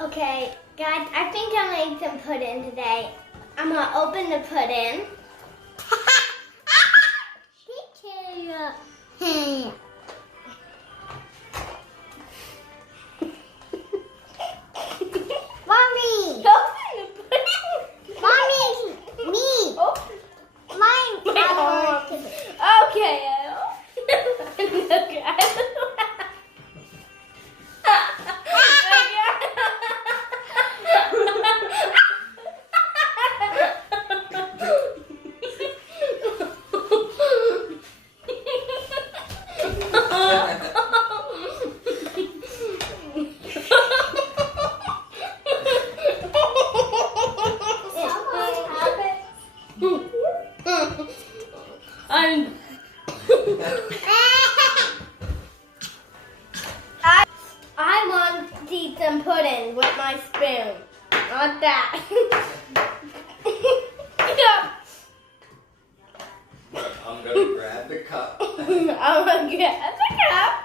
Okay, guys, I think I'll make some pudding today. I'm gonna open the pudding. Hey. Mommy! Open the pudding! Mommy! Me! Mine! Okay. Okay. I want to eat some pudding with my spoon. Not that. I'm gonna grab the cup. I'm gonna grab the cup.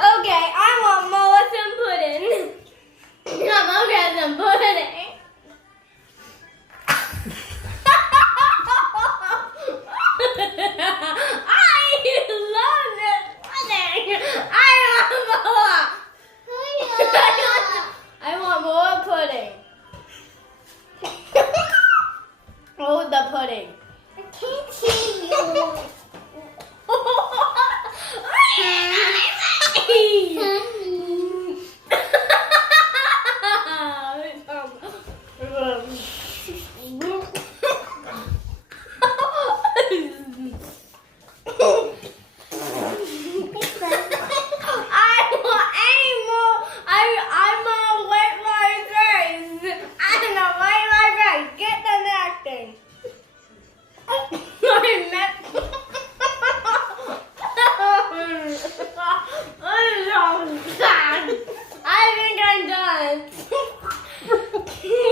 Okay, I want more some pudding. I'm gonna get some pudding. I love this pudding. I want more pudding. Oh, the pudding. I can't see you. I think I'm done.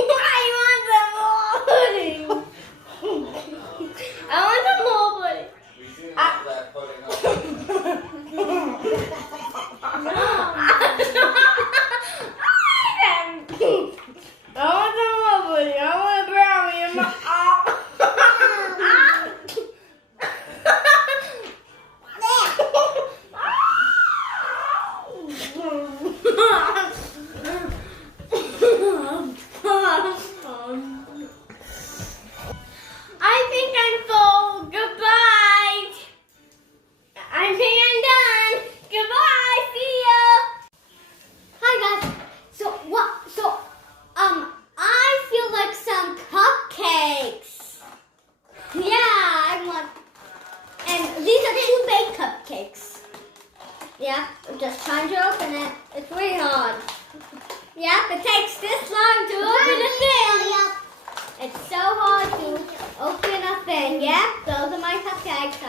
I want some more pudding. I want some more pudding. We didn't have that pudding I want some more pudding. I want a brownie in my I think I'm full. Goodbye. I think I'm done. Goodbye. See ya. Hi guys. I feel like some cupcakes. Yeah, I want. And these are 2 baked cupcakes. Yeah, I'm just trying to open it. It's really hard. Yeah, it takes this long to open a thing. It's so hard to open a thing. Yeah, those are my cupcakes.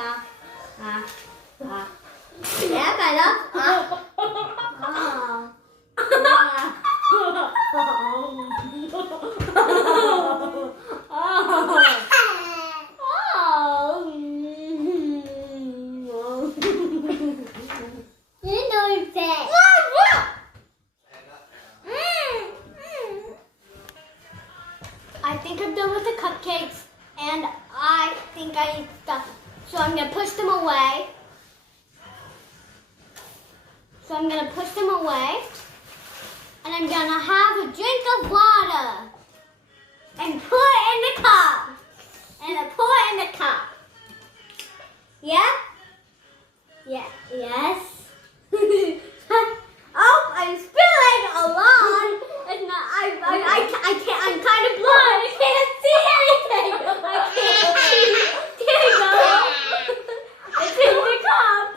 Yeah, kind of. You know it's bad. I think I'm done with the cupcakes, and I think I need stuff. So I'm gonna push them away. And I'm gonna have a drink of water and pour it in the cup. And I pour it in the cup. Yeah? Yeah. Yes. Oh, I'm spilling a lot. It's not. I can't. I'm kind of blind. I can't see anything. I can't see. There you go. It's in the cup.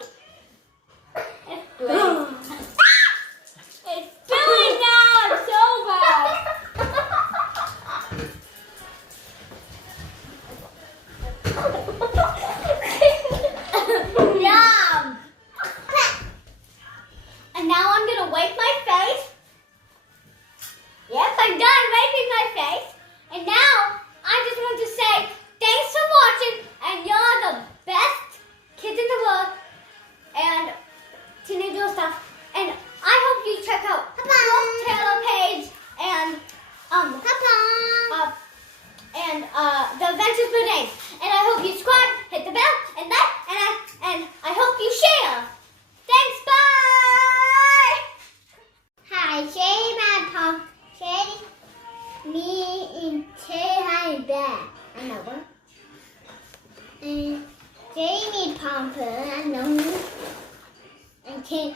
It's spilling now. It's so bad. And Jamie Pomper, I know. And Kate